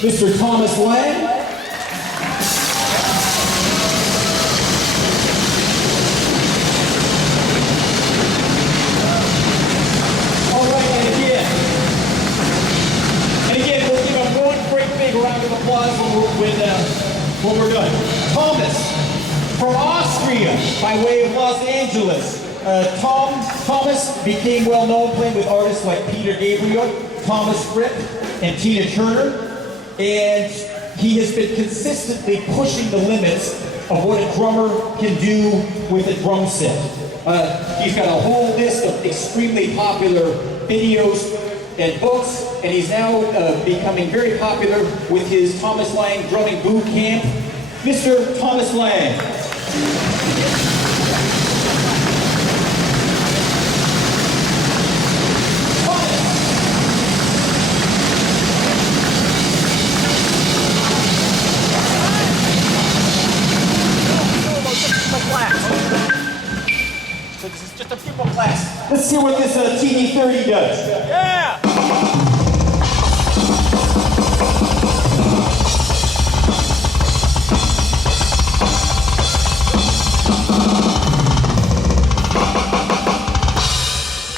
Mr. Thomas Lang. All right, and again, we'll give him one great big round of applause when we're done. Thomas, from Austria, by way of Los Angeles. Thomas became well known playing with artists like Peter Gabriel, Thomas Fripp, and Tina Turner. And he has been consistently pushing the limits of what a drummer can do with a drum set. He's got a whole list of extremely popular videos and books, and he's now becoming very popular with his Thomas Lang Drumming Boot Camp. Mr. Thomas Lang. So this is just a pupil class. Let's see what this TD30 does. Yeah!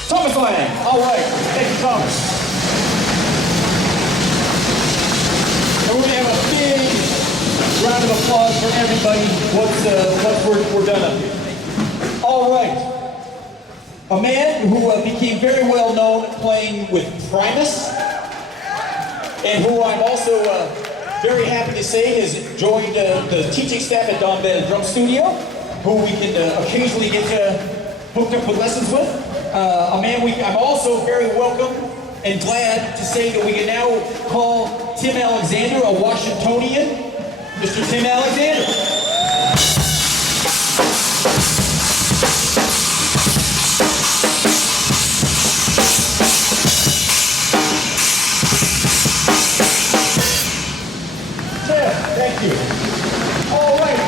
Thomas Lang. All right. Thank you, Thomas. And we're going to have a big round of applause for everybody once we're done up here. All right. A man who became very well known playing with Primus, and who I'm also very happy to say has joined the teaching staff at Donn Bennett Drum Studio, who we can occasionally get hooked up with lessons with. A man I'm also very welcome and glad to say that we can now call Tim Alexander a Washingtonian. Mr. Tim Alexander. Thank you. All right,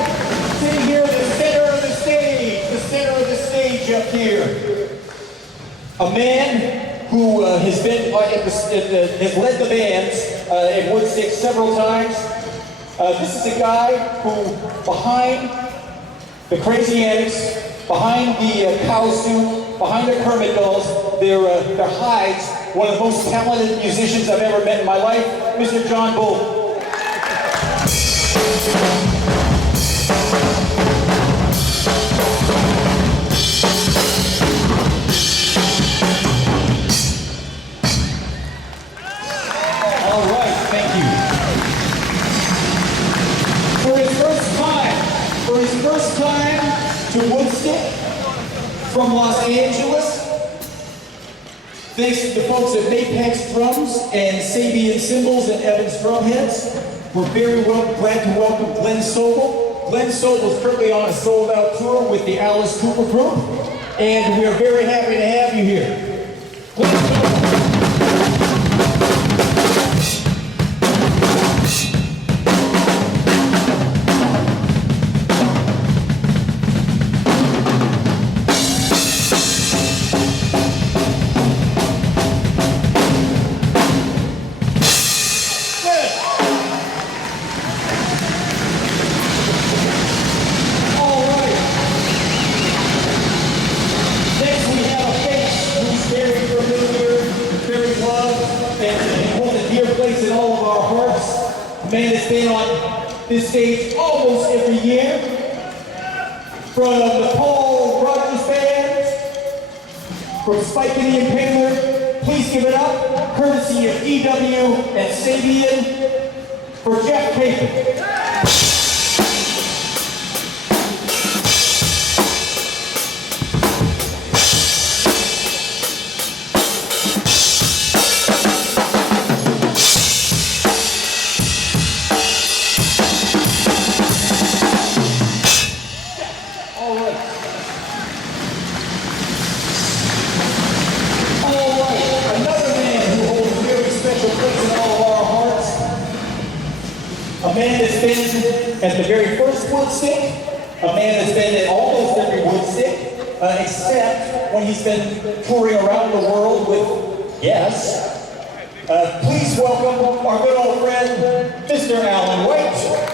sitting here in the center of the stage up here, a man who has been has led the bands at Woodstick several times. This is a guy who, behind the Crazy Antics, behind the cow suit, behind the Kermit dolls, their hides, one of the most talented musicians I've ever met in my life, Mr. John Bolton. All right, thank you. For his first time to Woodstick from Los Angeles, thanks to the folks at Mapex Drums and Sabian Cymbals and Evans Drumheads, we're very glad to welcome Glenn Sobel. Glenn Sobel is currently on a sold-out tour with the Alice Cooper Group, and we are very happy to have you here. Glenn Sobel. Man that's been on this stage almost every year. From the Paul Rogers Band, from Spike and the Impaler, please give it up, courtesy of EW and Sabian, for Jeff Kathen. A man that's been at the very first Woodstick, a man that's been at almost every Woodstick, except when he's been touring around the world with guess. Please welcome our good old friend, Mr. Alan White.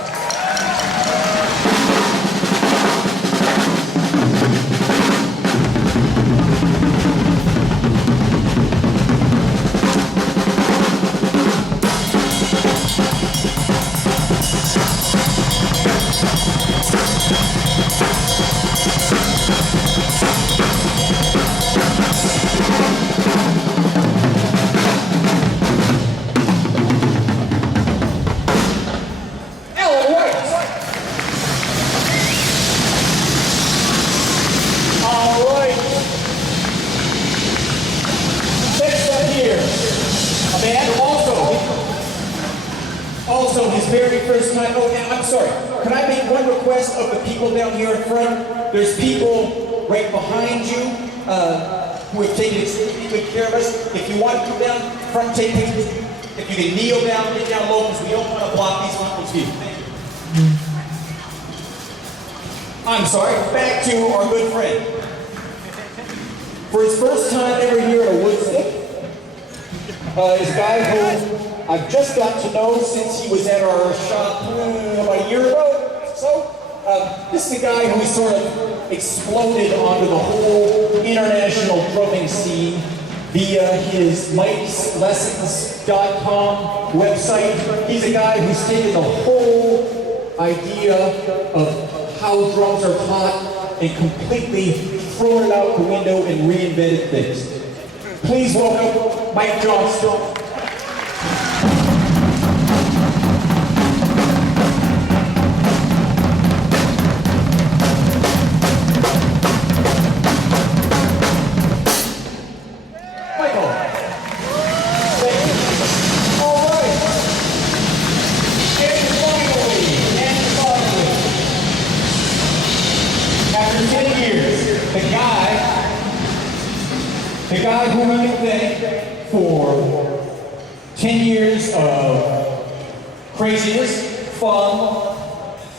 Also, his very first time. Oh, and I'm sorry. Can I make one request of the people down here in front? There's people right behind you who have taken extremely good care of us. If you want to come down front, take pictures. If you can kneel down, get down low, because we don't want to block these people's view. I'm sorry. Back to our good friend. For his first time ever here at a Woodstick, is a guy who I've just got to know since he was at our shop about a year ago. So, this is the guy who sort of exploded onto the whole international drumming scene via his Mike'sLessons.com website. He's a guy who's taken the whole idea of how drums are taught and completely thrown it out the window and reinvented things. Please welcome Mike Johnston. The guy who we can thank for 10 years of craziness, fun,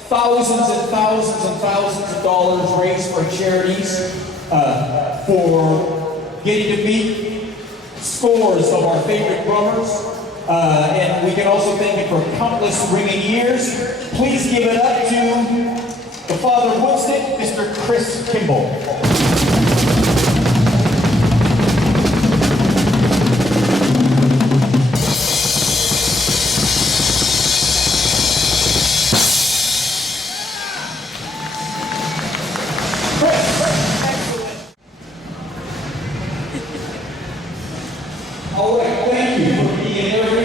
thousands and thousands and thousands of dollars raised for charities, for getting to meet scores of our favorite drummers, and we can also thank him for countless ringing years. Please give it up to the father of Woodstick, Mr. Chris Kimball. All right, thank you for being here.